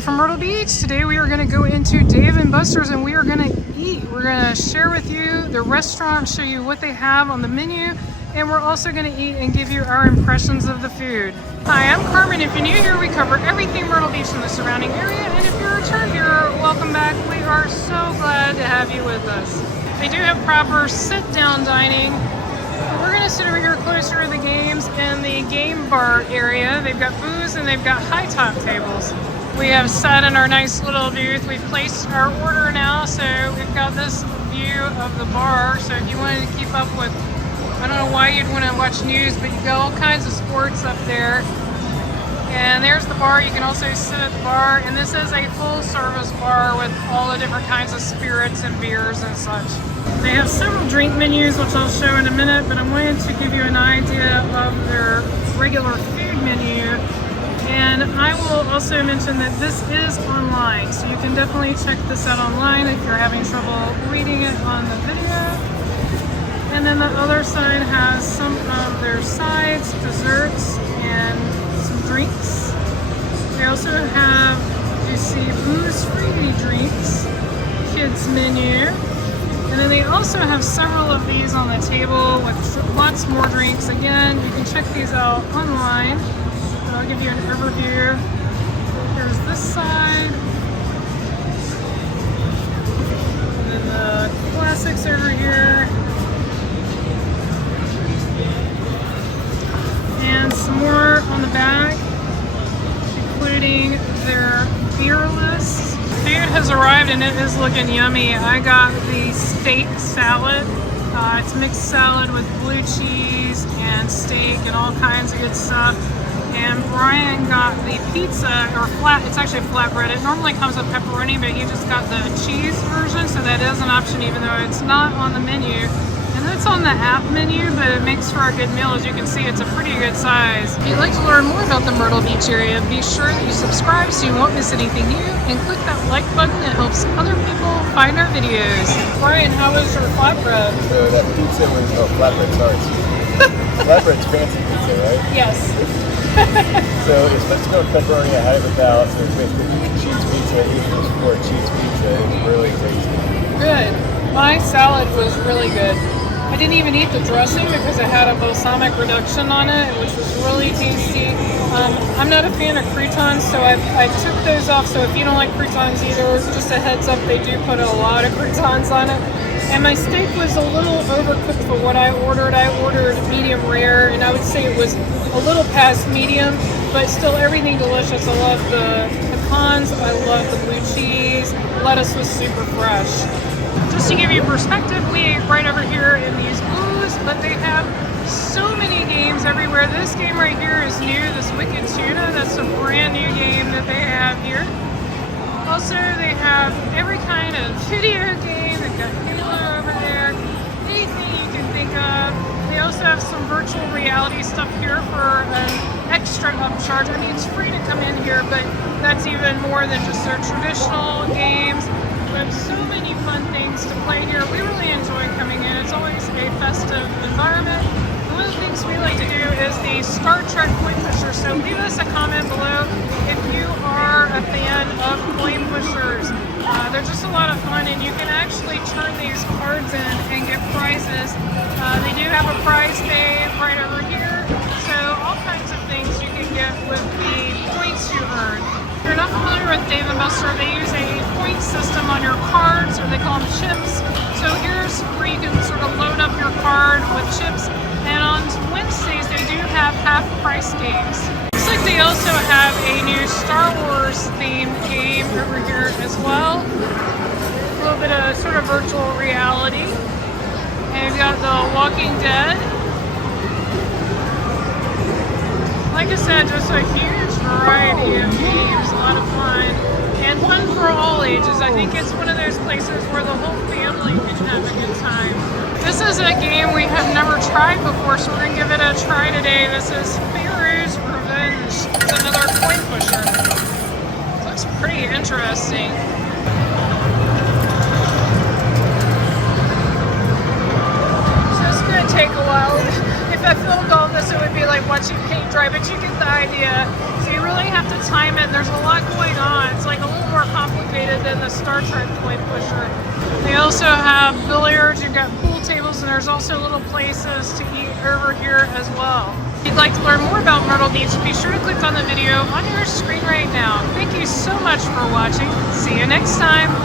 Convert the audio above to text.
Hello from Myrtle Beach. Today we are going to go into Dave & Buster's and we are going to eat. We're going to share with you the restaurant, show you what they have on the menu, and we're also going to eat and give you our impressions of the food. Hi, I'm Carmen. If you're new here, we cover everything Myrtle Beach and the surrounding area, and if you're a return here, welcome back. We are so glad to have you with us. They do have proper sit-down dining. We're going to sit over here closer to the games in the game bar area. They've got booze and they've got high top tables. We have sat in our nice little booth. We've placed our order now, so we've got this view of the bar. So if you wanted to keep up with, I don't know why you'd want to watch news, but you've got all kinds of sports up there. And there's the bar. You can also sit at the bar. And this is a full service bar with all the different kinds of spirits and beers and such. They have several drink menus, which I'll show in a minute, but I wanted to give you an idea of their regular food menu. And I will also mention that this is online, so you can definitely check this out online if you're having trouble reading it on the video. And then the other side has some of their sides, desserts, and some drinks. They also have, you see, booze-free drinks, kids menu. And then they also have several of these on the table with lots more drinks. Again, you can check these out online. I'll give you an overview. There's this side. And then the classics over here. And some more on the back, including their beer list. Food has arrived and it is looking yummy. I got the steak salad. It's mixed salad with blue cheese and steak and all kinds of good stuff. And Brian got the pizza, or flat, it's actually flatbread. It normally comes with pepperoni, but he just got the cheese version, so that is an option even though it's not on the menu. And it's on the app menu, but it makes for a good meal. As you can see, it's a pretty good size. If you'd like to learn more about the Myrtle Beach area, be sure that you subscribe so you won't miss anything new, and click that like button. It helps other people find our videos. Brian, how was your flatbread? So that pizza was, flatbread, sorry. Flatbread's fancy pizza, right? Yes. So it's supposed to go with pepperoni. I had it without, so it's basically cheese pizza. Even if it's for cheese pizza, it's really tasty. Good. My salad was really good. I didn't even eat the dressing because it had a balsamic reduction on it, which was really tasty. I'm not a fan of croutons, so I took those off. So if you don't like croutons either, just a heads up, they do put a lot of croutons on it. And my steak was a little overcooked for what I ordered. I ordered medium rare, and I would say it was a little past medium, but still everything delicious. I love the pecans, I love the blue cheese, lettuce was super fresh. Just to give you perspective, we ate right over here in these booths, but they have so many games everywhere. This game right here is new, this Wicked Tuna. That's a brand new game that they have here. Also, they have every kind of video game. They've got Halo over there, anything you can think of. They also have some virtual reality stuff here for an extra upcharge. I mean, it's free to come in here, but that's even more than just their traditional games. We have so many fun things to play here. We really enjoy coming in. It's always a festive environment. One of the things we like to do is the Star Trek coin pusher. So leave us a comment below if you are a fan of coin pushers. They're just a lot of fun, and you can actually turn these cards in and get prizes. They do have a prize day right over here. So all kinds of things you can get with the points you earn. If you're not familiar with Dave & Buster, they use a point system on your cards, or they call them chips. So here's where you can sort of load up your card with chips. And on Wednesdays, they do have half-price games. Looks like they also have a new Star Wars themed game over here as well. A little bit of sort of virtual reality. And we've got The Walking Dead. Like I said, just a huge variety of games, a lot of fun, and fun for all ages. I think it's one of those places where the whole family can have a good time. This is a game we have never tried before, so we're going to give it a try today. This is Pharaoh's Revenge. It's another coin pusher. It looks pretty interesting. So it's going to take a while. If I filmed all this, it would be like watching paint dry, but you get the idea. So you really have to time it. There's a lot going on. It's like in the Star Trek coin pusher. They also have billiards, you've got pool tables, and there's also little places to eat over here as well. If you'd like to learn more about Myrtle Beach, be sure to click on the video on your screen right now. Thank you so much for watching. See you next time.